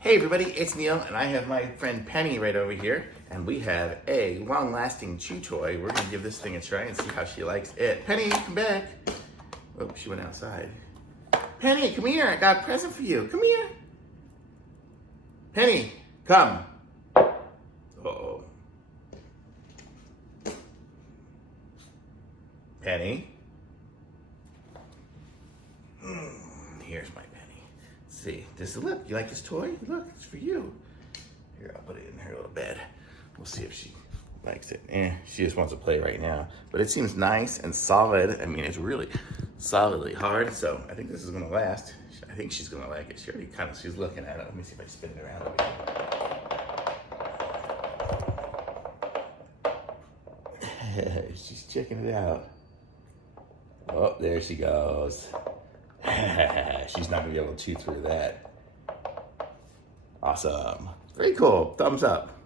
Hey everybody, it's Neil, and I have my friend Penny right over here, and we have a long-lasting chew toy. We're gonna give this thing a try and see how she likes it. Penny, come back. Oh, she went outside. Penny, come here, I got a present for you. Come here. Penny, come. Uh-oh. Penny. Here's my Penny. Let's see, look, you like this toy? Look, it's for you. Here, I'll put it in her little bed. We'll see if she likes it. She just wants to play right now. But it seems nice and solid. I mean, it's really solidly hard, so I think this is gonna last. I think she's gonna like it. She already she's looking at it. Let me see if I spin it around over here. She's checking it out. Oh, there she goes. She's not gonna be able to chew through that. Awesome. Very cool. Thumbs up.